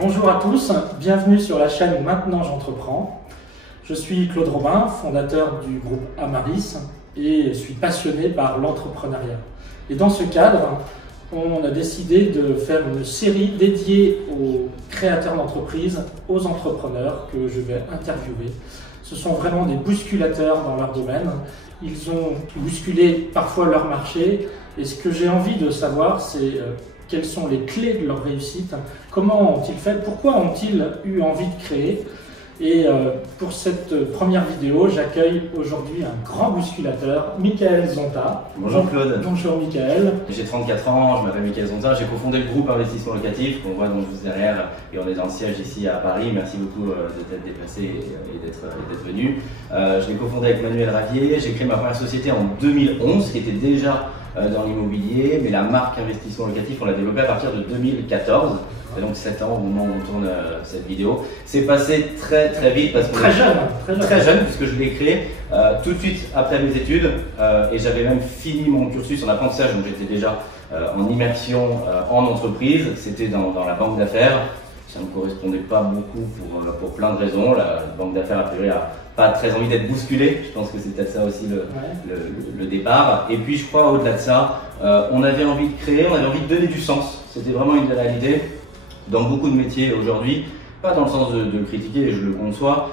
Bonjour à tous, bienvenue sur la chaîne Maintenant j'entreprends. Je suis Claude Robin, fondateur du groupe Amaris et suis passionné par l'entrepreneuriat. Et dans ce cadre, on a décidé de faire une série dédiée aux créateurs d'entreprises, aux entrepreneurs que je vais interviewer. Ce sont vraiment des bousculateurs dans leur domaine. Ils ont bousculé parfois leur marché et ce que j'ai envie de savoir, c'est quelles sont les clés de leur réussite, comment ont-ils fait, pourquoi ont-ils eu envie de créer. Et pour cette première vidéo, j'accueille aujourd'hui un grand bousculateur, Michael Zonta. Bonjour Claude. Bonjour Michael. J'ai 34 ans, je m'appelle Michael Zonta, j'ai cofondé le groupe Investissement Locatif qu'on voit donc juste derrière et on est dans le siège ici à Paris. Merci beaucoup de t'être déplacé et d'être venu. Je l'ai cofondé avec Manuel Ravier, j'ai créé ma première société en 2011 qui était déjà dans l'immobilier, mais la marque Investissement Locatif on l'a développée à partir de 2014. Et donc 7 ans au moment où on tourne cette vidéo. C'est passé très vite parce que très jeune puisque je l'ai créé tout de suite après mes études et j'avais même fini mon cursus en apprentissage, donc j'étais déjà en immersion en entreprise. C'était dans la banque d'affaires. Ça ne me correspondait pas beaucoup pour plein de raisons. La banque d'affaires a priori n'a pas très envie d'être bousculée. Je pense que c'est peut-être ça aussi le départ. Et puis je crois au-delà de ça, on avait envie de créer, on avait envie de donner du sens. C'était vraiment une réalité. Dans beaucoup de métiers aujourd'hui, pas dans le sens de le critiquer, je le conçois,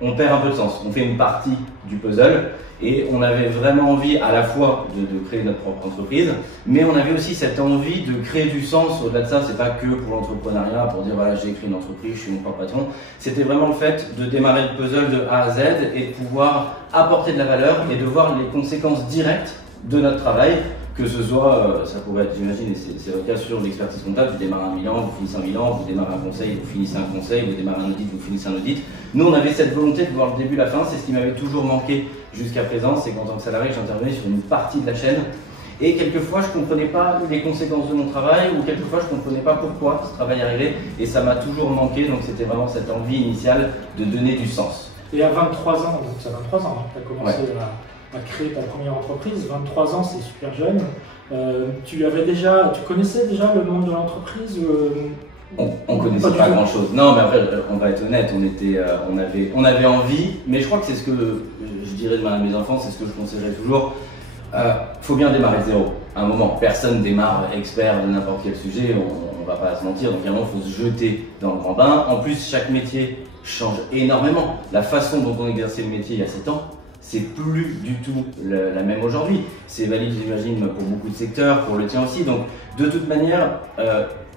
on perd un peu de sens. On fait une partie du puzzle et on avait vraiment envie à la fois de créer notre propre entreprise, mais on avait aussi cette envie de créer du sens. Au-delà de ça, c'est pas que pour l'entrepreneuriat, pour dire voilà j'ai créé une entreprise, je suis mon propre patron. C'était vraiment le fait de démarrer le puzzle de A à Z et de pouvoir apporter de la valeur et de voir les conséquences directes de notre travail. Que ce soit, ça pourrait être, j'imagine, et c'est le cas sur l'expertise comptable, vous démarrez un bilan, vous finissez un bilan, vous démarrez un conseil, vous finissez un conseil, vous démarrez un audit, vous finissez un audit. Nous, on avait cette volonté de voir le début, la fin, c'est ce qui m'avait toujours manqué jusqu'à présent, c'est qu'en tant que salarié, j'intervenais sur une partie de la chaîne. Et quelquefois, je ne comprenais pas les conséquences de mon travail, ou quelquefois, je ne comprenais pas pourquoi ce travail arrivait, et ça m'a toujours manqué, donc c'était vraiment cette envie initiale de donner du sens. Et à 23 ans, donc ça 23 ans, tu as commencé à créer ta première entreprise, 23 ans c'est super jeune. Tu connaissais déjà le monde de l'entreprise On connaissait pas grand chose. Non, mais après, on va être honnête, on avait envie, mais je crois que c'est ce que je dirais de mes enfants, c'est ce que je conseillerais toujours. Faut bien démarrer de zéro. À un moment, personne démarre expert de n'importe quel sujet, on va pas se mentir, donc vraiment il faut se jeter dans le grand bain. En plus, chaque métier change énormément. La façon dont on exerçait le métier il y a 7 ans, c'est plus du tout la même aujourd'hui. C'est valide, j'imagine, pour beaucoup de secteurs, pour le tien aussi. Donc, de toute manière,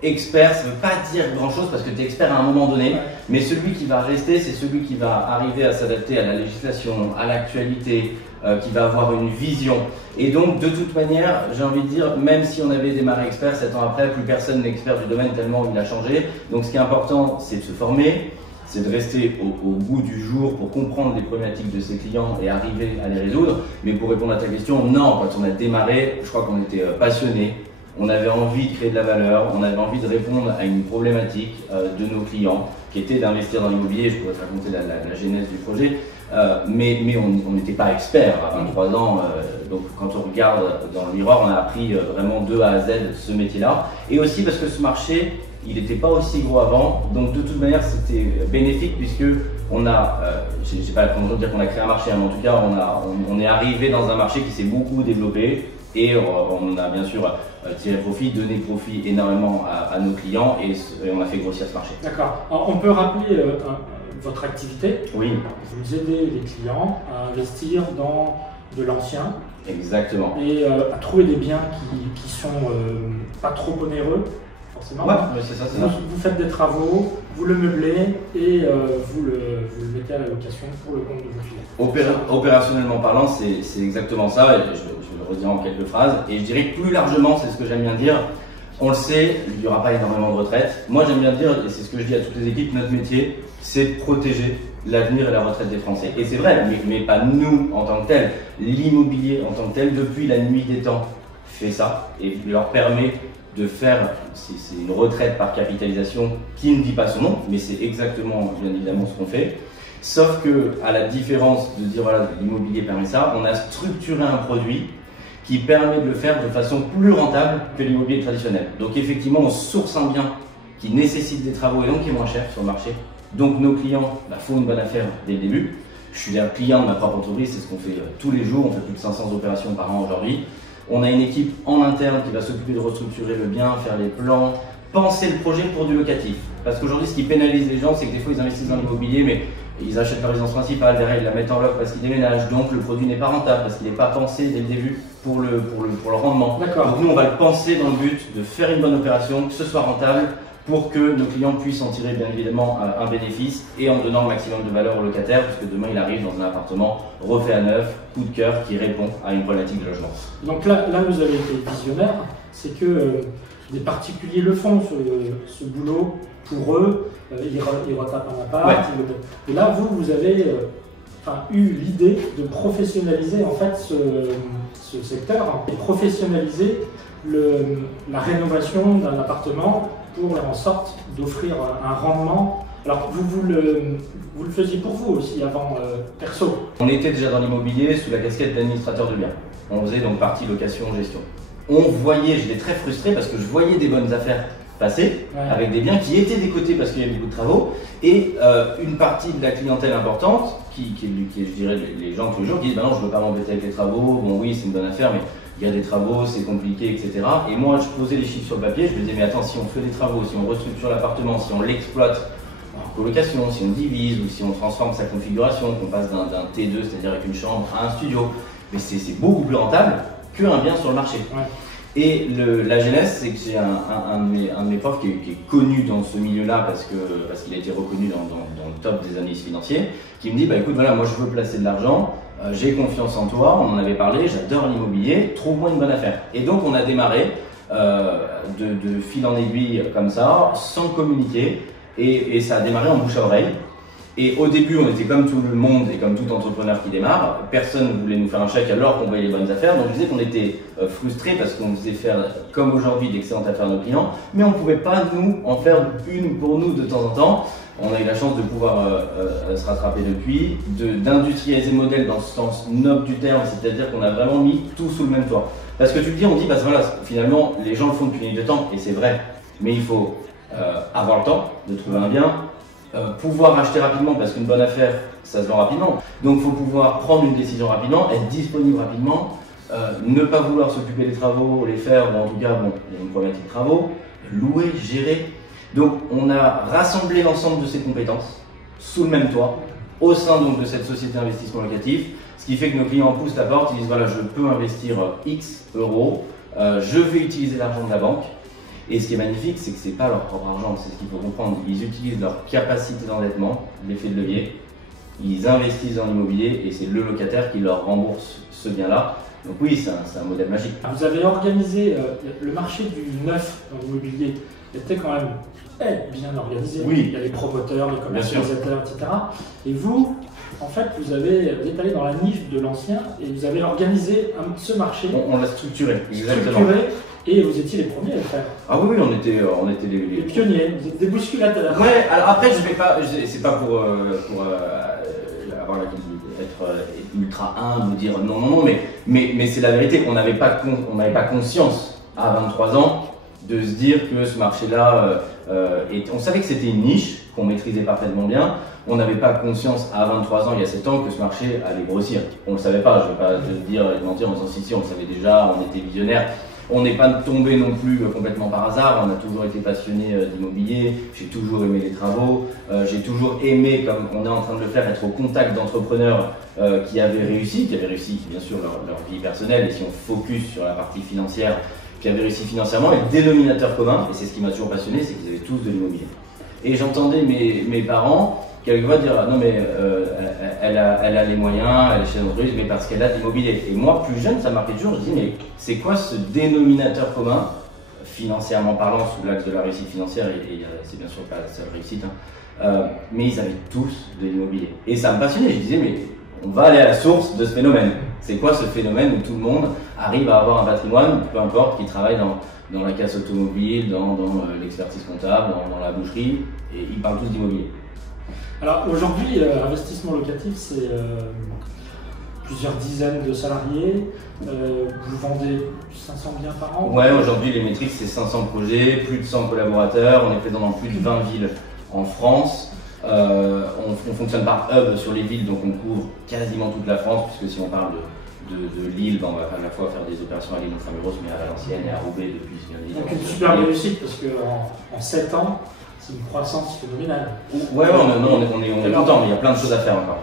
expert, ça ne veut pas dire grand-chose parce que tu es expert à un moment donné, mais celui qui va rester, c'est celui qui va arriver à s'adapter à la législation, à l'actualité, qui va avoir une vision. Et donc, de toute manière, j'ai envie de dire, même si on avait démarré expert 7 ans après, plus personne n'est expert du domaine tellement il a changé. Donc, ce qui est important, c'est de se former. C'est de rester au bout du jour pour comprendre les problématiques de ses clients et arriver à les résoudre. Mais pour répondre à ta question, non, quand on a démarré, je crois qu'on était passionnés, on avait envie de créer de la valeur, on avait envie de répondre à une problématique de nos clients qui était d'investir dans l'immobilier. Je pourrais te raconter la genèse du projet, mais on n'était pas experts à 23 ans. Donc quand on regarde dans le miroir, on a appris vraiment de A à Z ce métier-là. Et aussi parce que ce marché, il n'était pas aussi gros avant, donc de toute manière c'était bénéfique puisque on a, j'ai pas la prétention de dire qu'on a créé un marché, mais en tout cas on est arrivé dans un marché qui s'est beaucoup développé et on a bien sûr tiré profit, donné profit énormément à nos clients et on a fait grossir ce marché. D'accord. On peut rappeler votre activité. Oui. Vous aidez les clients à investir dans de l'ancien. Exactement. Et à trouver des biens qui sont pas trop onéreux. Ouais, c'est ça, vous faites des travaux, vous le meublez et vous le mettez à la location pour le compte de vos clients. Opérationnellement parlant, c'est exactement ça. Et je vais le redire en quelques phrases. Et je dirais que plus largement, c'est ce que j'aime bien dire. On le sait, il n'y aura pas énormément de retraite. Moi, j'aime bien dire, et c'est ce que je dis à toutes les équipes, notre métier, c'est de protéger l'avenir et la retraite des Français. Et c'est vrai, mais pas nous en tant que tel. L'immobilier en tant que tel, depuis la nuit des temps, fait ça et leur permet de faire, c'est une retraite par capitalisation qui ne dit pas son nom, mais c'est exactement, bien évidemment, ce qu'on fait. Sauf que, à la différence de dire voilà, l'immobilier permet ça, on a structuré un produit qui permet de le faire de façon plus rentable que l'immobilier traditionnel. Donc effectivement, on source un bien qui nécessite des travaux et donc qui est moins cher sur le marché. Donc nos clients font une bonne affaire dès le début. Je suis un client de ma propre entreprise, c'est ce qu'on fait tous les jours, on fait plus de 500 opérations par an aujourd'hui. On a une équipe en interne qui va s'occuper de restructurer le bien, faire les plans, penser le projet pour du locatif. Parce qu'aujourd'hui, ce qui pénalise les gens, c'est que des fois, ils investissent dans l'immobilier, mais ils achètent leur résidence principale, derrière, ils la mettent en loc parce qu'ils déménagent. Donc, le produit n'est pas rentable parce qu'il n'est pas pensé dès le début pour le rendement. Donc, nous, on va le penser dans le but de faire une bonne opération, que ce soit rentable, pour que nos clients puissent en tirer bien évidemment un bénéfice et en donnant le maximum de valeur au locataire, puisque demain, il arrive dans un appartement refait à neuf, coup de cœur, qui répond à une problématique de logement. Donc là vous avez été visionnaire, c'est que des particuliers le font, ce boulot, pour eux, ils retapent un appart. Ouais. Et là, vous avez eu l'idée de professionnaliser en fait ce secteur et professionnaliser la rénovation d'un appartement pour faire en sorte d'offrir un rendement. Alors, vous le faisiez pour vous aussi avant, perso? On était déjà dans l'immobilier sous la casquette d'administrateur de biens. On faisait donc partie location, gestion. On voyait, j'étais très frustré parce que je voyais des bonnes affaires passer avec des biens qui étaient décotés parce qu'il y avait beaucoup de travaux et une partie de la clientèle importante qui je dirais les gens tous les jours qui disent bah non, je ne veux pas m'embêter avec les travaux, bon oui c'est une bonne affaire mais il y a des travaux, c'est compliqué, etc. Et moi je posais les chiffres sur le papier, je me disais mais attends, si on fait des travaux, si on restructure l'appartement, si on l'exploite en colocation, si on divise ou si on transforme sa configuration, qu'on passe d'un T2, c'est-à-dire avec une chambre à un studio, mais c'est beaucoup plus rentable qu'un bien sur le marché. Ouais. Et la genèse, c'est que j'ai un de mes profs qui est connu dans ce milieu-là parce qu'il a été reconnu dans le top des analystes financiers, qui me dit bah écoute voilà, moi je veux placer de l'argent, j'ai confiance en toi, on en avait parlé, j'adore l'immobilier, trouve-moi une bonne affaire. Et donc on a démarré de fil en aiguille comme ça, sans communiquer, et ça a démarré en bouche à oreille. Et au début, on était comme tout le monde et comme tout entrepreneur qui démarre, personne ne voulait nous faire un chèque alors qu'on voyait les bonnes affaires. Donc je disais qu'on était frustrés parce qu'on faisait faire, comme aujourd'hui, d'excellentes affaires à nos clients, mais on ne pouvait pas nous en faire une pour nous de temps en temps. On a eu la chance de pouvoir se rattraper depuis, d'industrialiser le modèle dans le sens noble du terme, c'est-à-dire qu'on a vraiment mis tout sous le même toit. Parce que tu te dis, on dit, bah voilà, finalement, les gens le font depuis une nuit de temps, et c'est vrai, mais il faut avoir le temps de trouver un bien, pouvoir acheter rapidement parce qu'une bonne affaire ça se vend rapidement, donc il faut pouvoir prendre une décision rapidement, être disponible rapidement, ne pas vouloir s'occuper des travaux, les faire, ou en tout cas bon, il y a une problématique de travaux, louer, gérer. Donc on a rassemblé l'ensemble de ces compétences sous le même toit au sein donc de cette société d'investissement locatif, ce qui fait que nos clients poussent la porte, ils disent voilà je peux investir X euros, je vais utiliser l'argent de la banque. Et ce qui est magnifique, c'est que ce n'est pas leur propre argent, c'est ce qu'il faut comprendre. Ils utilisent leur capacité d'endettement, l'effet de levier, ils investissent dans l'immobilier et c'est le locataire qui leur rembourse ce bien-là. Donc oui, c'est un modèle magique. Vous avez organisé le marché du neuf dans l'immobilier, était quand même bien organisé. Oui. Il y a les promoteurs, les commercialisateurs, etc. Et vous, en fait, vous êtes allé dans la niche de l'ancien et vous avez organisé ce marché. On l'a structuré, exactement. Et vous étiez les premiers à le faire. Ah oui, on était les pionniers, vous êtes des bousculateurs. Ouais, alors après, je vais pas, c'est pas pour avoir être ultra humble ou dire non, mais c'est la vérité, on n'avait pas conscience à 23 ans de se dire que ce marché-là, on savait que c'était une niche qu'on maîtrisait parfaitement bien. On n'avait pas conscience à 23 ans, il y a 7 ans, que ce marché allait grossir. On ne le savait pas, je ne vais pas te dire et mentir en disant si, on le savait déjà, on était visionnaires. On n'est pas tombé non plus complètement par hasard, on a toujours été passionné d'immobilier, j'ai toujours aimé les travaux, j'ai toujours aimé, comme on est en train de le faire, être au contact d'entrepreneurs qui avaient réussi bien sûr leur vie personnelle, et si on focus sur la partie financière, qui avaient réussi financièrement, et le dénominateur commun, et c'est ce qui m'a toujours passionné, c'est qu'ils avaient tous de l'immobilier. Et j'entendais mes parents quelquefois dire non mais elle a les moyens, elle est chez l'entreprise, mais parce qu'elle a de l'immobilier. Et moi plus jeune, ça m'a fait toujours, je dis mais c'est quoi ce dénominateur commun, financièrement parlant, sous l'axe de la réussite financière, et c'est bien sûr pas la seule réussite, mais ils avaient tous de l'immobilier. Et ça me passionnait, je disais mais on va aller à la source de ce phénomène. C'est quoi ce phénomène où tout le monde arrive à avoir un patrimoine, peu importe, qui travaille dans la casse automobile, dans l'expertise comptable, dans la boucherie, et ils parlent tous d'immobilier. Alors aujourd'hui, investissement locatif, plusieurs dizaines de salariés. Vous vendez 500 biens par an? Ouais, aujourd'hui les métriques c'est 500 projets, plus de 100 collaborateurs, on est présent dans plus de 20 villes en France. On fonctionne par hub sur les villes, donc on couvre quasiment toute la France, puisque si on parle de Lille, ben on va à la fois faire des opérations à Lille Intramuros, mais à Valenciennes et à Roubaix depuis 10 ans. Donc une super réussite, parce qu'en 7 ans, c'est une croissance phénoménale. Ouais, on est content, mais il y a plein de choses à faire encore.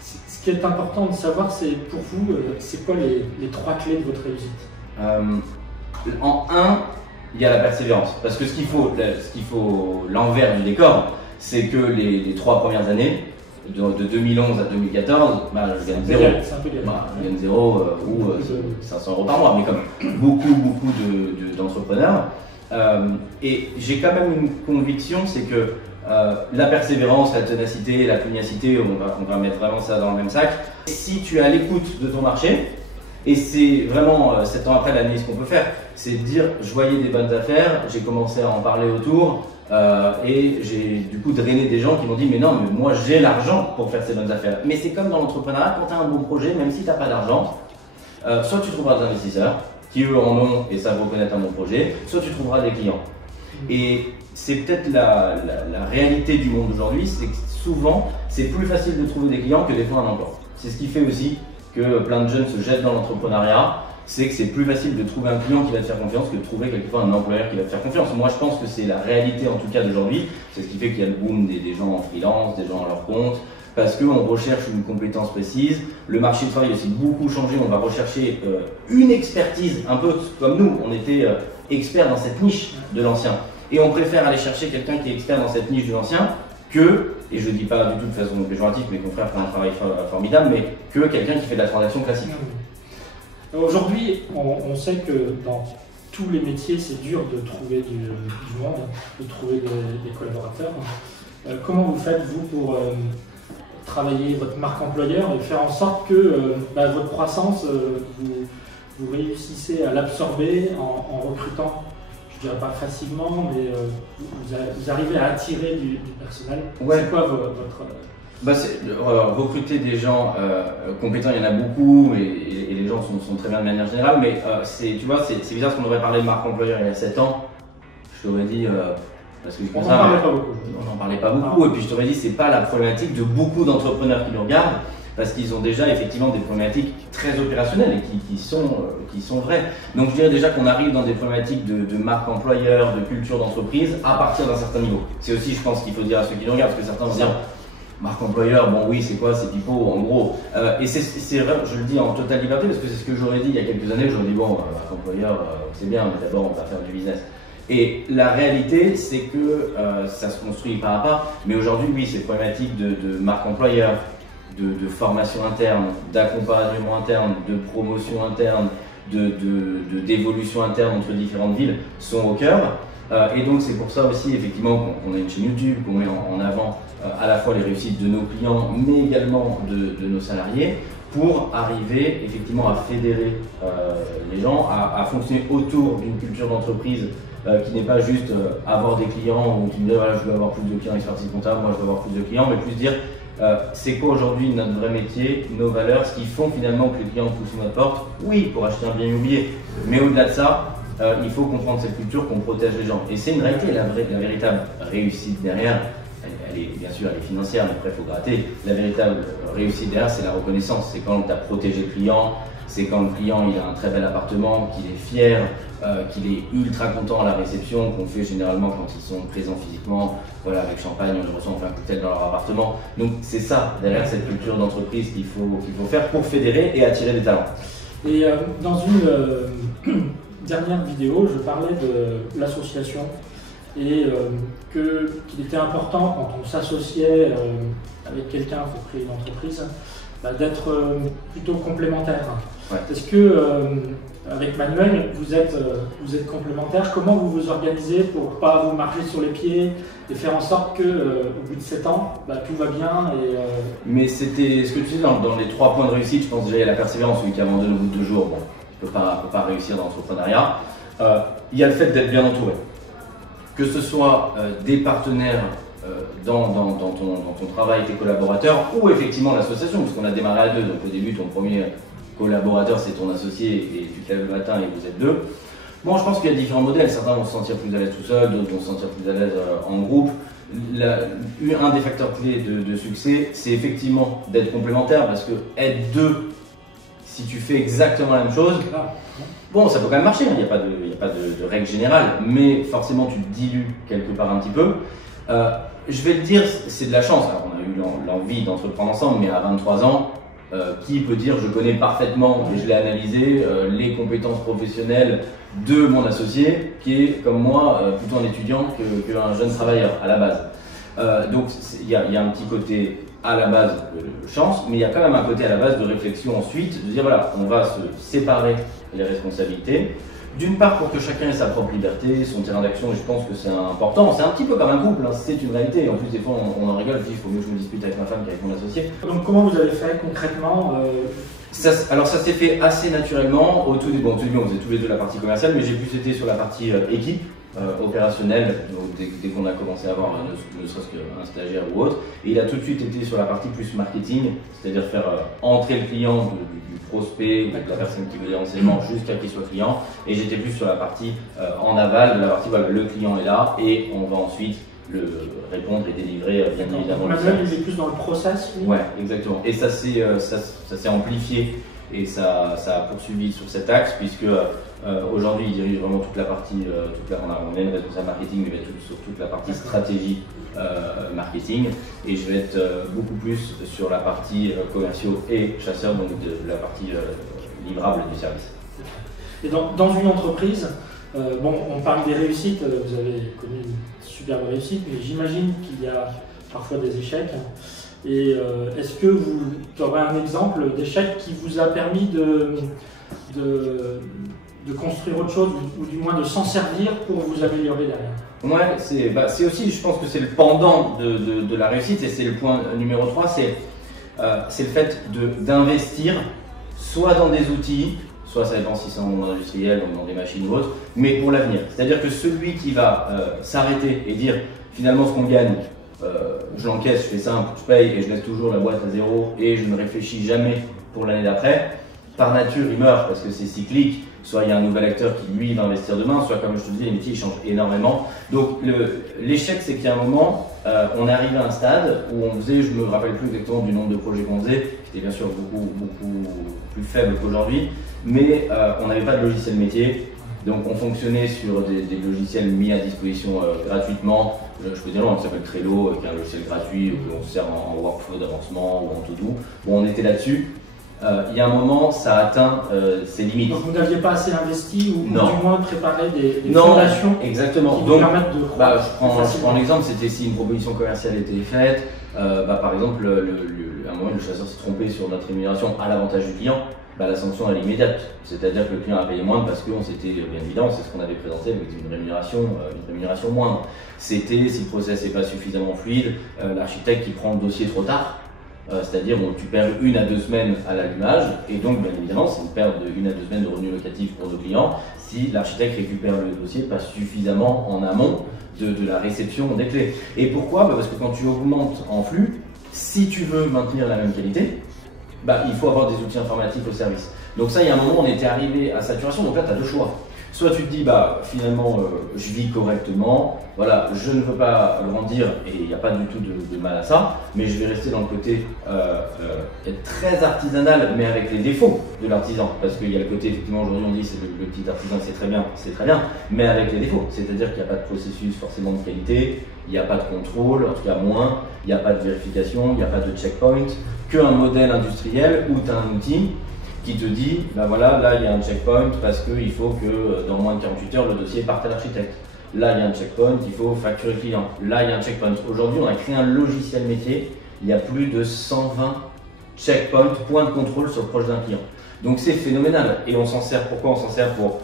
Ce qui est important de savoir, c'est pour vous, c'est quoi les 3 clés de votre réussite? En 1, il y a la persévérance. Parce que ce qu'il faut l'envers du décor, c'est que les 3 premières années, de 2011 à 2014, bah, je gagne 0. Je gagne 0 ou 500 € par mois, mais comme beaucoup d'entrepreneurs. Et j'ai quand même une conviction, c'est que la persévérance, la ténacité, la pugnacité, on va mettre vraiment ça dans le même sac. Si tu es à l'écoute de ton marché, et c'est vraiment 7 ans après l'analyse qu'on peut faire, c'est de dire je voyais des bonnes affaires, j'ai commencé à en parler autour et j'ai du coup drainé des gens qui m'ont dit mais non, mais moi j'ai l'argent pour faire ces bonnes affaires. Mais c'est comme dans l'entrepreneuriat, quand tu as un bon projet, même si tu n'as pas d'argent, soit tu trouveras des investisseurs qui eux en ont et savent reconnaître un bon projet, soit tu trouveras des clients. Et c'est peut-être la réalité du monde aujourd'hui, c'est que souvent c'est plus facile de trouver des clients que des fois un emploi. C'est ce qui fait aussi que plein de jeunes se jettent dans l'entrepreneuriat, c'est que c'est plus facile de trouver un client qui va te faire confiance que de trouver quelquefois un employeur qui va te faire confiance. Moi je pense que c'est la réalité en tout cas d'aujourd'hui, c'est ce qui fait qu'il y a le boom des gens en freelance, des gens à leur compte, parce qu'on recherche une compétence précise. Le marché du travail a aussi beaucoup changé, on va rechercher une expertise, un peu comme nous, on était experts dans cette niche de l'ancien. Et on préfère aller chercher quelqu'un qui est expert dans cette niche de l'ancien que, et je ne dis pas du tout de façon péjorative, mes confrères font un travail formidable, mais que quelqu'un qui fait de la transaction classique. Aujourd'hui, on sait que dans tous les métiers, c'est dur de trouver du monde, de trouver des collaborateurs. Comment vous faites, vous, pour travailler votre marque employeur et faire en sorte que votre croissance, vous réussissez à l'absorber en recrutant? Je dirais pas facilement, mais vous arrivez à attirer du personnel. Ouais. C'est quoi votre... Recruter des gens compétents, il y en a beaucoup et les gens sont très bien de manière générale, mais tu vois, c'est bizarre parce qu'on aurait parlé de marque employeur il y a 7 ans. Je t'aurais dit, parce que on n'en parlait pas beaucoup. On n'en parlait pas beaucoup, et puis je t'aurais dit, c'est pas la problématique de beaucoup d'entrepreneurs qui nous regardent, parce qu'ils ont déjà effectivement des problématiques très opérationnelles et qui sont vraies. Donc je dirais déjà qu'on arrive dans des problématiques de marque employeur, de culture d'entreprise à partir d'un certain niveau. C'est aussi, je pense, qu'il faut dire à ceux qui nous regardent, parce que certains vont dire marque employeur, bon oui, c'est quoi, c'est pipeau, en gros. Et c'est vrai, je le dis en totale liberté, parce que c'est ce que j'aurais dit il y a quelques années, j'aurais dit bon, marque employeur, c'est bien, mais d'abord on va faire du business. Et la réalité, c'est que ça se construit pas à pas, mais aujourd'hui, oui, c'est problématique de marque employeur, de formation interne, d'accompagnement interne, de promotion interne, d'évolution interne entre différentes villes sont au cœur. Et donc c'est pour ça aussi effectivement qu'on a une chaîne YouTube, qu'on met en avant à la fois les réussites de nos clients, mais également de nos salariés, pour arriver effectivement à fédérer les gens, à fonctionner autour d'une culture d'entreprise qui n'est pas juste avoir des clients ou qui me dit voilà, je veux avoir plus de clients expertise comptable, moi je veux avoir plus de clients, mais plus dire c'est quoi aujourd'hui notre vrai métier, nos valeurs, ce qui font finalement que les clients poussent notre porte, oui, pour acheter un bien immobilier, mais au-delà de ça, il faut comprendre cette culture, qu'on protège les gens. Et c'est une réalité, la véritable réussite derrière, elle est bien sûr elle est financière, mais après il faut gratter. La véritable réussite derrière, c'est la reconnaissance, c'est quand tu as protégé le client, c'est quand le client il a un très bel appartement, qu'il est fier, qu'il est ultra content à la réception, qu'on fait généralement quand ils sont présents physiquement, voilà, avec champagne, on les reçoit, on fait un cocktail dans leur appartement. Donc c'est ça, derrière cette culture d'entreprise qu'il faut faire pour fédérer et attirer des talents. Et dans une dernière vidéo, je parlais de l'association et qu'il était important quand on s'associait avec quelqu'un pour créer une entreprise, d'être plutôt complémentaire. Ouais. Est-ce que avec Manuel, vous êtes complémentaires? Comment vous vous organisez pour ne pas vous marcher sur les pieds et faire en sorte que au bout de 7 ans, tout va bien Mais c'était ce que tu disais dans les 3 points de réussite, je pense déjà il y a la persévérance, celui qui abandonne au bout de 2 jours, bon, ne peut pas réussir dans l'entrepreneuriat. Il y a le fait d'être bien entouré. Que ce soit des partenaires dans ton travail, tes collaborateurs, ou effectivement l'association, parce qu'on a démarré à deux. Donc au début, ton premier collaborateur, c'est ton associé, et tu te lèves le matin et vous êtes deux. Bon, je pense qu'il y a différents modèles. Certains vont se sentir plus à l'aise tout seul, d'autres vont se sentir plus à l'aise en groupe. Un des facteurs clés de succès, c'est effectivement d'être complémentaire, parce que être deux, si tu fais exactement la même chose, bon, ça peut quand même marcher, il n'y a pas de règle générale, mais forcément tu te dilues quelque part un petit peu. Je vais le dire, c'est de la chance. Alors, on a eu l'envie d'entreprendre ensemble, mais à 23 ans, qui peut dire je connais parfaitement, et je l'ai analysé, les compétences professionnelles de mon associé, qui est comme moi plutôt un étudiant qu'un jeune travailleur à la base. Donc il y a un petit côté à la base de chance, mais il y a quand même un côté à la base de réflexion ensuite, de dire voilà, on va se séparer les responsabilités. D'une part pour que chacun ait sa propre liberté, son terrain d'action, et je pense que c'est important. C'est un petit peu comme un couple, hein, c'est une réalité. En plus, des fois, on en rigole, je dis il faut mieux que je me dispute avec ma femme qu'avec mon associé. Donc, comment vous avez fait concrètement Alors, ça s'est fait assez naturellement. Au tout début, on faisait tous les deux la partie commerciale, mais j'ai plus été sur la partie équipe. Opérationnel, dès qu'on a commencé à avoir ne serait-ce qu'un stagiaire ou autre, et il a tout de suite été sur la partie plus marketing, c'est-à-dire faire entrer le client du prospect ou de la personne qui veut des renseignements jusqu'à qu'il soit client, et j'étais plus sur la partie en aval, de la partie voilà, le client est là et on va ensuite le répondre et délivrer bien évidemment le service. Il est plus dans le process. Ouais, exactement, et ça s'est amplifié et ça a poursuivi sur cet axe puisque aujourd'hui, il dirige vraiment toute la partie, on a une responsable marketing, mais sur toute la partie stratégie marketing, et je vais être beaucoup plus sur la partie commerciaux et chasseurs, donc de la partie livrable du service. Et dans une entreprise, bon, on parle des réussites, vous avez connu une superbe réussite, mais j'imagine qu'il y a parfois des échecs. Et est-ce que vous aurez un exemple d'échec qui vous a permis de construire autre chose, ou du moins de s'en servir pour vous améliorer derrière? Ouais, c'est aussi, je pense que c'est le pendant de la réussite, et c'est le point numéro 3, c'est le fait d'investir soit dans des outils, soit ça dépend si c'est en monde industriel ou dans des machines ou autres, mais pour l'avenir. C'est-à-dire que celui qui va s'arrêter et dire finalement ce qu'on gagne, je l'encaisse, je fais simple, je paye et je laisse toujours la boîte à zéro et je ne réfléchis jamais pour l'année d'après, par nature il meurt parce que c'est cyclique. Soit il y a un nouvel acteur qui lui va investir demain, soit comme je te disais, les métiers changent énormément. Donc l'échec, c'est qu'il y a un moment, on est arrivé à un stade où on faisait, je me rappelle plus exactement du nombre de projets qu'on faisait, qui était bien sûr beaucoup plus faible qu'aujourd'hui, mais on n'avait pas de logiciel métier. Donc on fonctionnait sur des logiciels mis à disposition gratuitement. Je peux dire, on s'appelle Trello, qui est un logiciel gratuit, où on se sert en workflow d'avancement ou en to-do. Bon, on était là-dessus. Il y a un moment, ça a atteint ses limites. Donc vous n'aviez pas assez investi ou du moins préparé des fondations exactement. Qui vous permettent de croître. Je prends l'exemple, c'était si une proposition commerciale était faite, par exemple, à un moment le chasseur s'est trompé sur notre rémunération à l'avantage du client, la sanction elle est immédiate. C'est-à-dire que le client a payé moins parce qu'on s'était, bien évidemment, c'est ce qu'on avait présenté avec une rémunération moindre. C'était si le process n'est pas suffisamment fluide, l'architecte qui prend le dossier trop tard. C'est-à-dire tu perds 1 à 2 semaines à l'allumage, et donc bien évidemment c'est une perte de 1 à 2 semaines de revenus locatifs pour nos clients si l'architecte récupère le dossier pas suffisamment en amont de la réception des clés. Et pourquoi? Parce que quand tu augmentes en flux, si tu veux maintenir la même qualité, il faut avoir des outils informatiques au service. Donc ça, il y a un moment on était arrivé à saturation, donc là tu as deux choix. Soit tu te dis, finalement, je vis correctement, voilà, je ne veux pas grandir et il n'y a pas du tout de mal à ça, mais je vais rester dans le côté être très artisanal, mais avec les défauts de l'artisan. Parce qu'il y a le côté, effectivement, aujourd'hui on dit c'est le petit artisan, c'est très bien, mais avec les défauts. C'est-à-dire qu'il n'y a pas de processus forcément de qualité, il n'y a pas de contrôle, en tout cas moins, il n'y a pas de vérification, il n'y a pas de checkpoint, qu'un modèle industriel où tu as un outil qui te dit, voilà, là il y a un checkpoint parce qu'il faut que dans moins de 48 heures le dossier parte à l'architecte. Là il y a un checkpoint, il faut facturer le client. Là il y a un checkpoint. Aujourd'hui on a créé un logiciel métier, il y a plus de 120 checkpoints, points de contrôle sur le proche d'un client. Donc c'est phénoménal et on s'en sert, pourquoi on s'en sert? Pour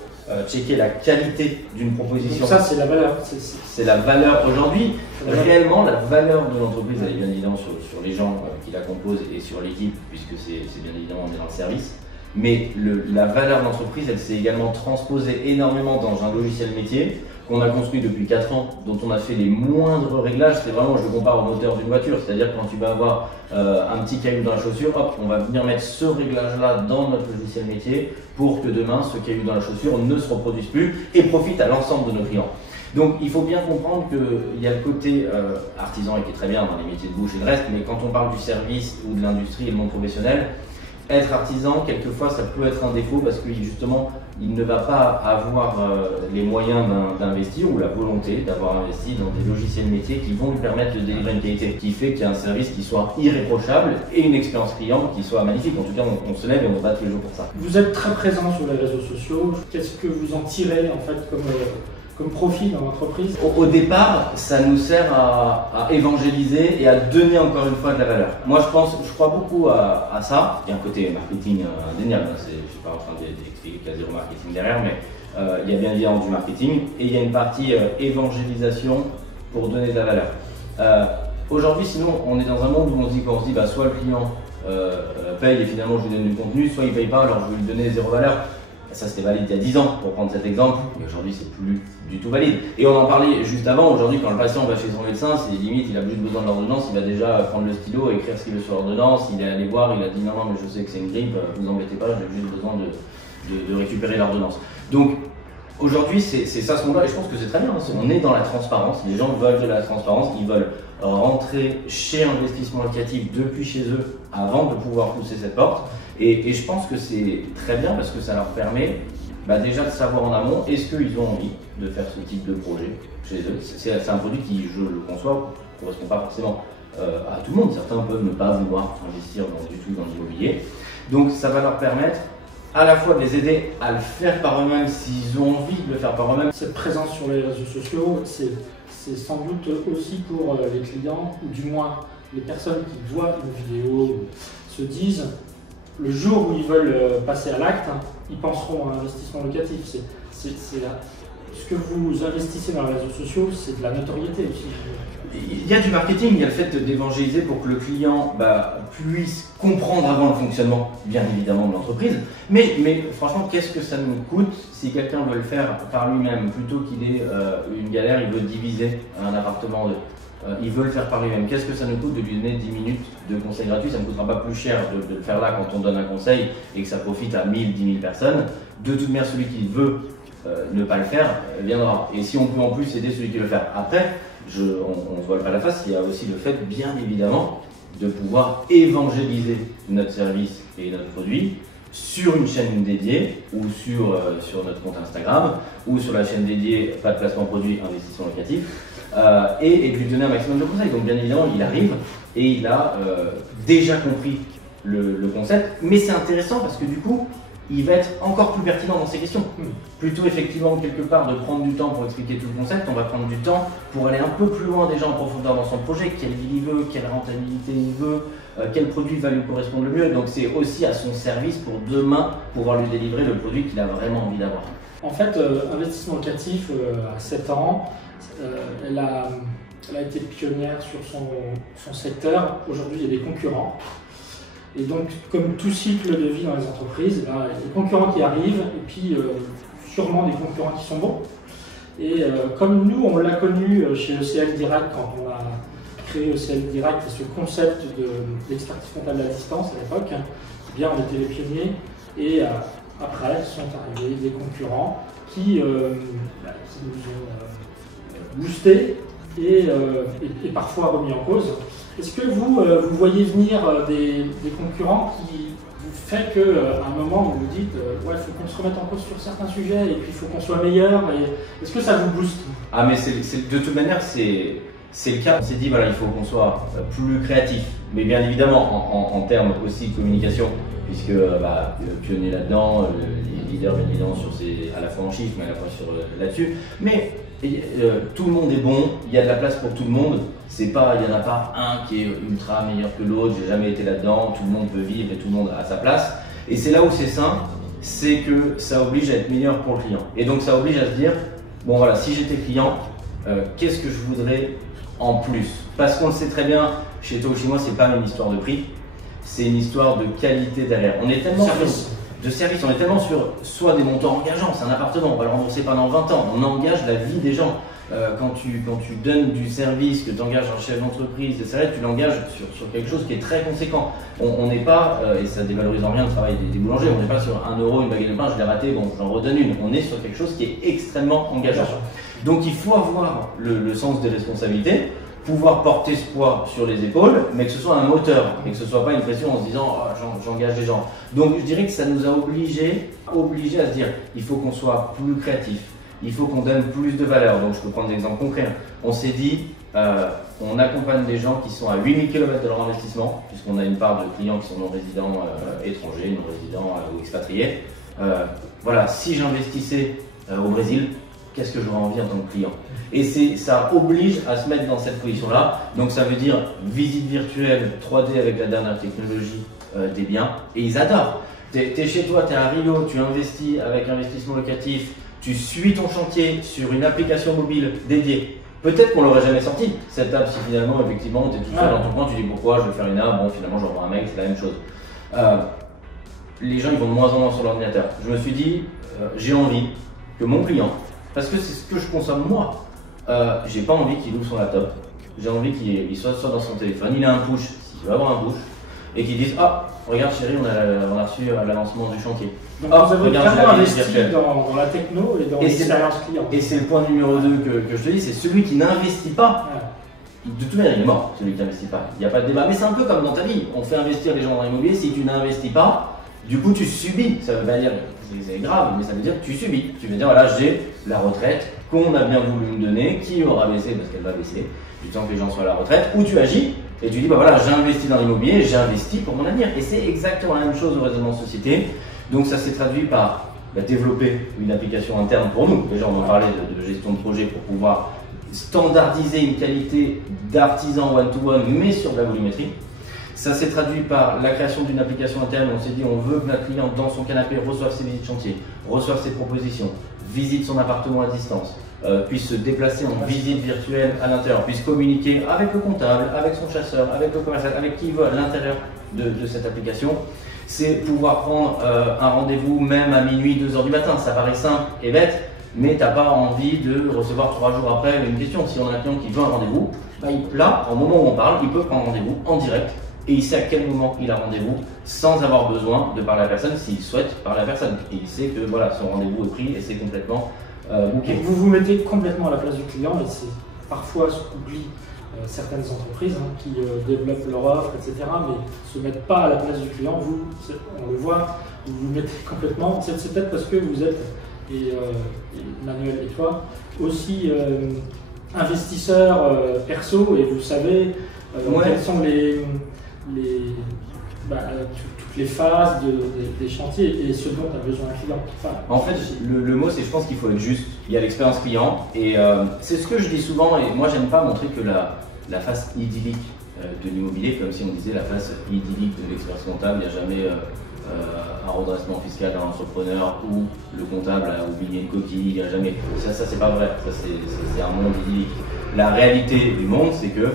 checker la qualité d'une proposition. Donc ça c'est la valeur. C'est la valeur aujourd'hui. Réellement la valeur de l'entreprise elle est bien évidemment sur les gens qui la composent et sur l'équipe, puisque c'est bien évidemment on est dans le service. mais la valeur d'entreprise, elle s'est également transposée énormément dans un logiciel métier qu'on a construit depuis 4 ans, dont on a fait les moindres réglages. C'est vraiment, je le compare au moteur d'une voiture, c'est-à-dire quand tu vas avoir un petit caillou dans la chaussure, hop, on va venir mettre ce réglage-là dans notre logiciel métier pour que demain, ce caillou dans la chaussure ne se reproduise plus et profite à l'ensemble de nos clients. Donc il faut bien comprendre qu'il y a le côté artisan et qui est très bien dans les métiers de bouche et le reste, mais quand on parle du service ou de l'industrie et le monde professionnel, être artisan, quelquefois, ça peut être un défaut parce que justement, il ne va pas avoir les moyens d'investir ou la volonté d'avoir investi dans des logiciels métiers qui vont lui permettre de délivrer une qualité qui fait qu'il y a un service qui soit irréprochable et une expérience client qui soit magnifique. En tout cas, on se lève et on va tous les jours pour ça. Vous êtes très présent sur les réseaux sociaux. Qu'est-ce que vous en tirez en fait comme profit dans l'entreprise? Au départ, ça nous sert à évangéliser et à donner encore une fois de la valeur. Moi, je crois beaucoup à ça. Il y a un côté marketing indéniable. Je ne suis pas en train d'expliquer qu'il y a zéro marketing derrière, mais il y a bien évidemment du marketing et il y a une partie évangélisation pour donner de la valeur. Aujourd'hui, sinon, on est dans un monde où on se dit bah, soit le client paye et finalement je lui donne du contenu, soit il ne paye pas, alors je vais lui donner zéro valeur. Ça, c'était valide il y a 10 ans, pour prendre cet exemple, mais aujourd'hui, c'est plus du tout valide. Et on en parlait juste avant, aujourd'hui, quand le patient va chez son médecin, c'est limite, il a juste besoin de l'ordonnance, il va déjà prendre le stylo, écrire ce qu'il veut sur l'ordonnance, il est allé voir, il a dit non, mais je sais que c'est une grippe, vous embêtez pas, j'ai juste besoin de récupérer l'ordonnance. Donc, aujourd'hui, c'est ça ce monde-là, et je pense que c'est très bien, on est dans la transparence, les gens veulent de la transparence, ils veulent rentrer chez Investissement Locatif depuis chez eux avant de pouvoir pousser cette porte. Et je pense que c'est très bien parce que ça leur permet déjà de savoir en amont est-ce qu'ils ont envie de faire ce type de projet chez eux. C'est un produit qui, je le conçois, ne correspond pas forcément à tout le monde. Certains peuvent ne pas vouloir investir du tout dans l'immobilier. Donc ça va leur permettre à la fois de les aider à le faire par eux-mêmes s'ils ont envie de le faire par eux-mêmes. Cette présence sur les réseaux sociaux, c'est sans doute aussi pour les clients, ou du moins les personnes qui voient une vidéo, se disent le jour où ils veulent passer à l'acte, ils penseront à investissement locatif. Ce que vous investissez dans les réseaux sociaux, c'est de la notoriété aussi. Il y a du marketing, il y a le fait d'évangéliser pour que le client puisse comprendre avant le fonctionnement, bien évidemment, de l'entreprise. Mais franchement, qu'est-ce que ça nous coûte si quelqu'un veut le faire par lui-même plutôt qu'il ait une galère, il veut diviser un appartement il veut le faire par lui-même. Qu'est-ce que ça nous coûte de lui donner 10 minutes de conseil gratuit? Ça ne coûtera pas plus cher de le faire là quand on donne un conseil et que ça profite à 1000, 10 000 personnes. De toute manière, celui qui veut ne pas le faire viendra. Et si on peut en plus aider celui qui veut le faire après, on ne se voile pas la face, il y a aussi le fait, bien évidemment, de pouvoir évangéliser notre service et notre produit sur une chaîne dédiée ou sur notre compte Instagram ou sur la chaîne dédiée pas de placement produit, investissement locatif. Et de lui donner un maximum de conseils. Donc bien évidemment, il arrive et il a déjà compris le concept, mais c'est intéressant parce que du coup, il va être encore plus pertinent dans ses questions. Plutôt effectivement quelque part de prendre du temps pour expliquer tout le concept, on va prendre du temps pour aller un peu plus loin déjà en profondeur dans son projet, quelle ville il veut, quelle rentabilité il veut, quel produit va lui correspondre le mieux. Donc c'est aussi à son service pour demain pouvoir lui délivrer le produit qu'il a vraiment envie d'avoir. En fait, Investissement Locatif, à 7 ans, elle a été pionnière sur son secteur. Aujourd'hui, il y a des concurrents. Et donc, comme tout cycle de vie dans les entreprises, il y a des concurrents qui arrivent et puis sûrement des concurrents qui sont bons. Et comme nous, on l'a connu chez ECL Direct quand on a créé ECL Direct et ce concept d'expertise comptable à distance à l'époque, eh bien, on était les pionniers. Et après, sont arrivés des concurrents qui nous ont boosté et parfois remis en cause. Est-ce que vous voyez venir des concurrents qui vous fait qu'à un moment vous vous dites ouais, il faut qu'on se remette en cause sur certains sujets et puis il faut qu'on soit meilleur, est-ce que ça vous booste? Ah mais de toute manière c'est le cas, on s'est dit voilà il faut qu'on soit plus créatif, mais bien évidemment en termes aussi de communication, puisque pionnier là-dedans, leader bien évidemment à la fois en chiffres mais à la fois là-dessus, mais tout le monde est bon, il y a de la place pour tout le monde, il n'y en a pas un qui est ultra meilleur que l'autre, j'ai jamais été là-dedans, tout le monde peut vivre et tout le monde a sa place. Et c'est là où c'est sain, c'est que ça oblige à être meilleur pour le client. Et donc ça oblige à se dire, bon voilà, si j'étais client, qu'est-ce que je voudrais en plus? Parce qu'on le sait très bien, chez toi ou chez moi, c'est pas une histoire de prix, c'est une histoire de qualité derrière. On est tellement de service. On est tellement sur soit des montants engageants, c'est un appartement, on va le rembourser pendant 20 ans, on engage la vie des gens. Quand tu donnes du service, que tu engages un chef d'entreprise, tu l'engages sur quelque chose qui est très conséquent. On n'est pas, et ça dévalorise en rien le travail des boulangers, on n'est pas sur 1 euro, une baguette de pain, je l'ai raté, bon, j'en redonne une. On est sur quelque chose qui est extrêmement engageant. Donc il faut avoir le sens des responsabilités, pouvoir porter ce poids sur les épaules, mais que ce soit un moteur, et que ce ne soit pas une pression en se disant oh, j'engage des gens. Donc je dirais que ça nous a obligés à se dire il faut qu'on soit plus créatif. Il faut qu'on donne plus de valeur. Donc je peux prendre des exemples concrets. On s'est dit, on accompagne des gens qui sont à 8000 km de leur investissement, puisqu'on a une part de clients qui sont non-résidents étrangers, non-résidents ou expatriés. Voilà, si j'investissais au Brésil, qu'est-ce que j'aurais envie en tant que client? Et ça oblige à se mettre dans cette position-là. Donc ça veut dire visite virtuelle 3D avec la dernière technologie des biens. Et ils adorent. Tu es chez toi, tu es à Rio, tu investis avec investissement locatif, tu suis ton chantier sur une application mobile dédiée. Peut-être qu'on l'aurait jamais sorti, cette app, si finalement, effectivement, tu es tout seul dans ton coin, tu dis pourquoi je vais faire une app, bon, finalement, j'envoie un mail, c'est la même chose. Les gens, ils vont de moins en moins sur l'ordinateur. Je me suis dit, j'ai envie que mon client, parce que c'est ce que je consomme moi, j'ai pas envie qu'il ouvre son laptop, j'ai envie qu'il soit dans son téléphone, il a un push, s'il veut avoir un push, et qu'il dise ah, regarde chérie, on a reçu l'avancement du chantier. Donc vous avez vraiment investi dans la techno et dans l'expérience client. Et c'est le point numéro 2 que je te dis, c'est celui qui n'investit pas. De toute manière, il est mort, celui qui n'investit pas. Il n'y a pas de débat. Mais c'est un peu comme dans ta vie. On fait investir les gens dans l'immobilier. Si tu n'investis pas, du coup, tu subis. Ça veut pas dire c'est grave, mais ça veut dire que tu subis. Tu veux dire, voilà, j'ai la retraite qu'on a bien voulu me donner, qui aura baissé parce qu'elle va baisser, du temps que les gens soient à la retraite, ou tu agis. Et tu dis, bah voilà, j'investis dans l'immobilier, j'investis pour mon avenir. Et c'est exactement la même chose au raisonnement de société. Donc ça s'est traduit par développer une application interne pour nous. Déjà, on en parlait de gestion de projet pour pouvoir standardiser une qualité d'artisan one-to-one, mais sur de la volumétrie. Ça s'est traduit par la création d'une application interne. On s'est dit, on veut que notre client, dans son canapé, reçoive ses visites chantier, reçoive ses propositions, visite son appartement à distance, puisse se déplacer en visite virtuelle à l'intérieur, puisse communiquer avec le comptable, avec son chasseur, avec le commercial, avec qui il veut à l'intérieur de cette application. C'est pouvoir prendre un rendez-vous même à minuit, 2 h du matin. Ça paraît simple et bête, mais tu n'as pas envie de recevoir 3 jours après une question. Si on a un client qui veut un rendez-vous, là, au moment où on parle, il peut prendre rendez-vous en direct et il sait à quel moment il a rendez-vous sans avoir besoin de parler à la personne s'il souhaite parler à la personne. Et il sait que voilà, son rendez-vous est pris et c'est complètement booké. Vous vous mettez complètement à la place du client et c'est parfois ce qu'oublient certaines entreprises qui développent leur offre, etc., mais ne se mettent pas à la place du client. Vous, on le voit, vous vous mettez complètement. C'est peut-être parce que vous êtes, et Manuel et toi, aussi investisseurs perso et vous savez quelles sont toutes les phases des chantiers et ce dont a besoin un client. En fait, le mot, c'est je pense qu'il faut être juste. Il y a l'expérience client et c'est ce que je dis souvent et moi, j'aime pas montrer que la face idyllique de l'immobilier, comme si on disait la face idyllique de l'expérience comptable. Il n'y a jamais un redressement fiscal d'un entrepreneur où le comptable a oublié une coquille. Il n'y a jamais. Ça c'est pas vrai. Ça, c'est un monde idyllique. La réalité du monde, c'est que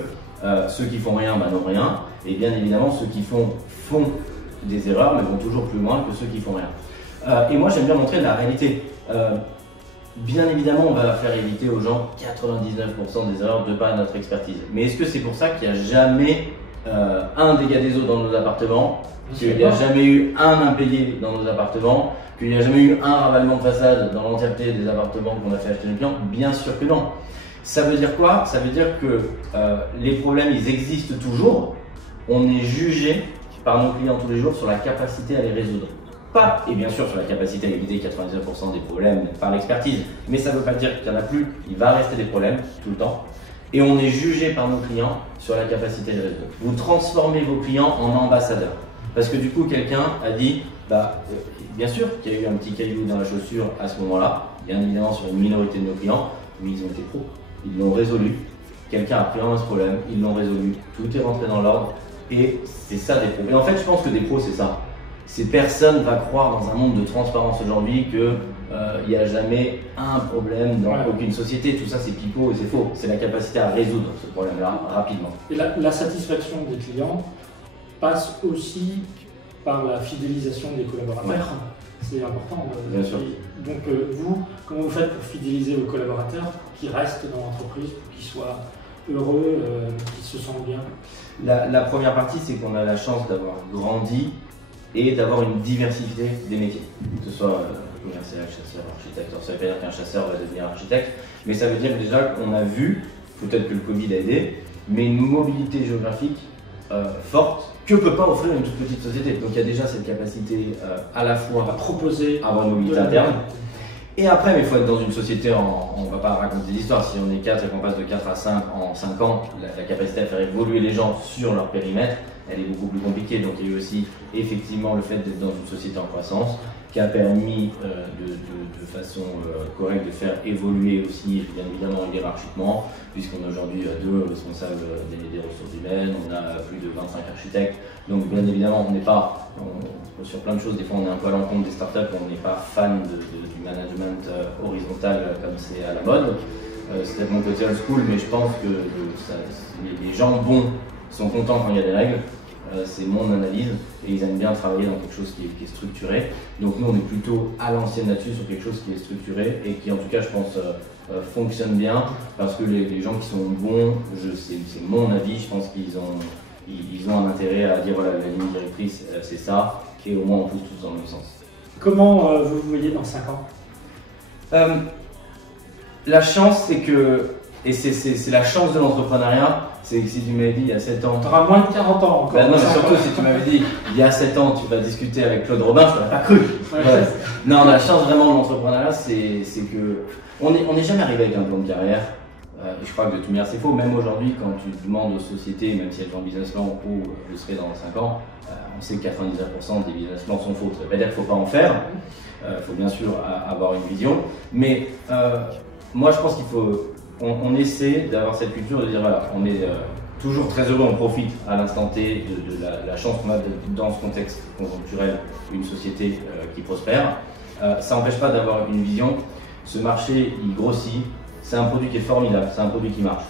ceux qui font rien n'ont rien. Et bien évidemment, ceux qui font des erreurs, mais vont toujours plus loin que ceux qui font rien. Et moi, j'aime bien montrer la réalité. Bien évidemment, on va faire éviter aux gens 99% des erreurs de par notre expertise. Mais est-ce que c'est pour ça qu'il n'y a jamais un dégât des eaux dans nos appartements, qu'il n'y a jamais eu un impayé dans nos appartements, qu'il n'y a jamais eu un ravalement de façade dans l'entièreté des appartements qu'on a fait acheter à nos clients? Bien sûr que non. Ça veut dire quoi? Ça veut dire que les problèmes, ils existent toujours. On est jugé par nos clients tous les jours sur la capacité à les résoudre. Pas, et bien sûr sur la capacité à éviter 99% des problèmes par l'expertise, mais ça ne veut pas dire qu'il n'y en a plus, il va rester des problèmes tout le temps. Et on est jugé par nos clients sur la capacité de résoudre. Vous transformez vos clients en ambassadeurs. Parce que du coup, quelqu'un a dit, bien sûr qu'il y a eu un petit caillou dans la chaussure à ce moment-là, bien évidemment sur une minorité de nos clients, mais ils ont été pros, ils l'ont résolu. Quelqu'un a pris en main ce problème, ils l'ont résolu, tout est rentré dans l'ordre. Et c'est ça des pros. Et en fait, je pense que des pros, c'est ça. Personne ne va croire dans un monde de transparence aujourd'hui qu'il n'y a jamais un problème dans aucune société. Tout ça, c'est pipeau et c'est faux. C'est la capacité à résoudre ce problème-là rapidement. Et la satisfaction des clients passe aussi par la fidélisation des collaborateurs. c'est important. Bien sûr. Donc vous, comment vous faites pour fidéliser vos collaborateurs qui restent dans l'entreprise, pour qu'ils soient heureux, qu'ils se sentent bien? La première partie, c'est qu'on a la chance d'avoir grandi et d'avoir une diversité des métiers, que ce soit commercial, chasseur, architecte. Alors, ça ne veut pas dire qu'un chasseur va devenir architecte, mais ça veut dire déjà qu'on a vu, peut-être que le Covid a aidé, mais une mobilité géographique forte que peut pas offrir une toute petite société. Donc il y a déjà cette capacité à la fois à proposer, à avoir une mobilité interne. Et après, il faut être dans une société, on ne va pas raconter des histoires, si on est 4 et qu'on passe de 4 à 5 en 5 ans, la capacité à faire évoluer les gens sur leur périmètre, elle est beaucoup plus compliquée. Donc il y a eu aussi effectivement le fait d'être dans une société en croissance qui a permis de façon correcte de faire évoluer aussi, bien évidemment hiérarchiquement, puisqu'on a aujourd'hui 2 responsables des ressources humaines, on a plus de 25 architectes. Donc bien évidemment, on n'est pas, sur plein de choses, des fois on est un peu à l'encontre des startups, on n'est pas fan du management horizontal comme c'est à la mode. C'est peut-être mon côté old school, mais je pense que les gens bons sont contents quand il y a des règles. C'est mon analyse et ils aiment bien travailler dans quelque chose qui est structuré. Donc nous on est plutôt à l'ancienne là-dessus sur quelque chose qui est structuré et qui en tout cas je pense fonctionne bien parce que les gens qui sont bons, c'est mon avis, je pense qu'ils ont un intérêt à dire voilà la ligne directrice c'est ça et au moins on pousse tous dans le même sens. Comment vous vous voyez dans 5 ans? La chance c'est que, et c'est la chance de l'entrepreneuriat, c'est que si tu m'avais dit il y a 7 ans. Tu auras moins de 40 ans encore. Bah non, mais surtout si tu m'avais dit il y a 7 ans tu vas discuter avec Claude Robin, je t'aurais pas cru. Ouais. Non, la chance vraiment de l'entrepreneuriat, c'est que on n'est jamais arrivé avec un plan de carrière. Et je crois que de toute manière c'est faux. Même aujourd'hui, quand tu demandes aux sociétés, même si elles ont un business plan où je serai dans 5 ans, on sait que 99% des business plans sont faux. Ça ne veut pas dire qu'il ne faut pas en faire. Il faut bien sûr avoir une vision. Mais moi je pense qu'il faut. On essaie d'avoir cette culture de dire voilà, on est toujours très heureux, on profite à l'instant T de la chance qu'on a dans ce contexte conjoncturel, une société qui prospère. Ça n'empêche pas d'avoir une vision. Ce marché, il grossit. C'est un produit qui est formidable, c'est un produit qui marche.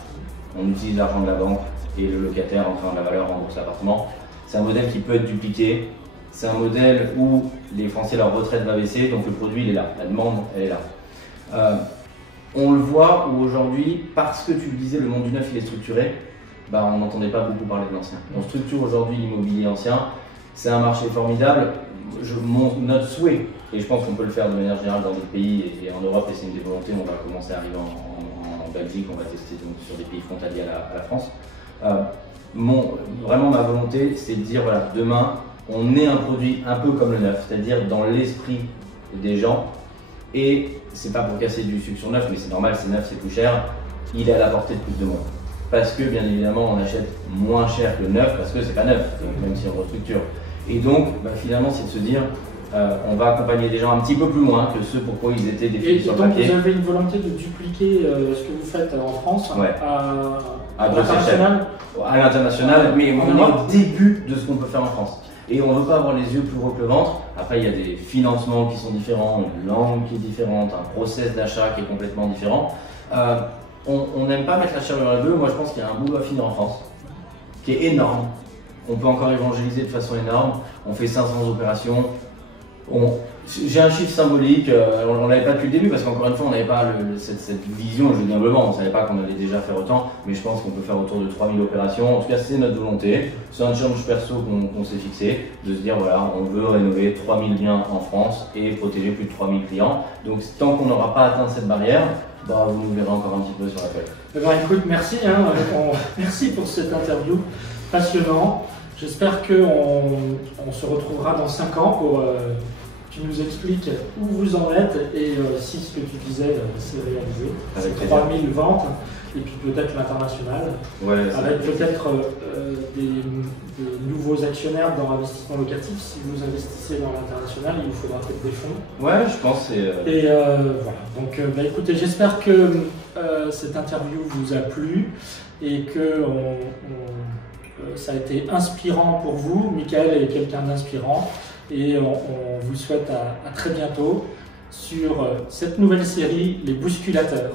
On utilise l'argent de la banque et le locataire en faisant de la valeur rembourse l'appartement. C'est un modèle qui peut être dupliqué. C'est un modèle où les Français, leur retraite va baisser, donc le produit il est là, la demande elle est là. On le voit où aujourd'hui, parce que tu le disais, le monde du neuf il est structuré, bah, on n'entendait pas beaucoup parler de l'ancien. On structure aujourd'hui l'immobilier ancien, c'est un marché formidable. Notre souhait, et je pense qu'on peut le faire de manière générale dans d'autres pays et en Europe, et c'est une des volontés, on va commencer à arriver en Belgique, on va tester donc sur des pays frontaliers à la France. Vraiment ma volonté, c'est de dire voilà, demain, on est un produit un peu comme le neuf, c'est-à-dire dans l'esprit des gens. Et c'est pas pour casser du sucre sur neuf, mais c'est normal, c'est neuf, c'est plus cher. Il est à la portée de plus de monde. Parce que bien évidemment, on achète moins cher que le neuf parce que c'est pas neuf, même si on restructure. Et donc, finalement, c'est de se dire, on va accompagner des gens un petit peu plus loin que ceux pourquoi ils étaient définis sur le papier. Et donc, vous avez une volonté de dupliquer ce que vous faites en France ouais. à l'international? À l'international, mais on est au début de ce qu'on peut faire en France. Et on ne veut pas avoir les yeux plus gros que le ventre. Après, il y a des financements qui sont différents, une langue qui est différente, un process d'achat qui est complètement différent. On n'aime pas mettre la charrue dans la bœuf. Moi, je pense qu'il y a un boulot à finir en France qui est énorme. On peut encore évangéliser de façon énorme. On fait 500 opérations. J'ai un chiffre symbolique, on ne l'avait pas depuis le début parce qu'encore une fois, on n'avait pas cette vision, je le dis humblement, on ne savait pas qu'on allait déjà faire autant, mais je pense qu'on peut faire autour de 3000 opérations. En tout cas, c'est notre volonté. C'est un challenge perso qu'on s'est fixé, de se dire voilà, on veut rénover 3000 biens en France et protéger plus de 3000 clients. Donc, tant qu'on n'aura pas atteint cette barrière, vous nous verrez encore un petit peu sur la feuille. Écoute, merci, merci pour cette interview passionnante. J'espère qu'on se retrouvera dans 5 ans pour tu nous expliques où vous en êtes et si ce que tu disais s'est réalisé. C'est 3000 ventes et puis peut-être l'international, ouais, avec peut-être des nouveaux actionnaires dans l'investissement locatif. Si vous investissez dans l'international, il vous faudra peut-être des fonds. Ouais, je pense. Et voilà. Donc écoutez, j'espère que cette interview vous a plu et que ça a été inspirant pour vous. Michael est quelqu'un d'inspirant et on vous souhaite à très bientôt sur cette nouvelle série, Les Bousculateurs.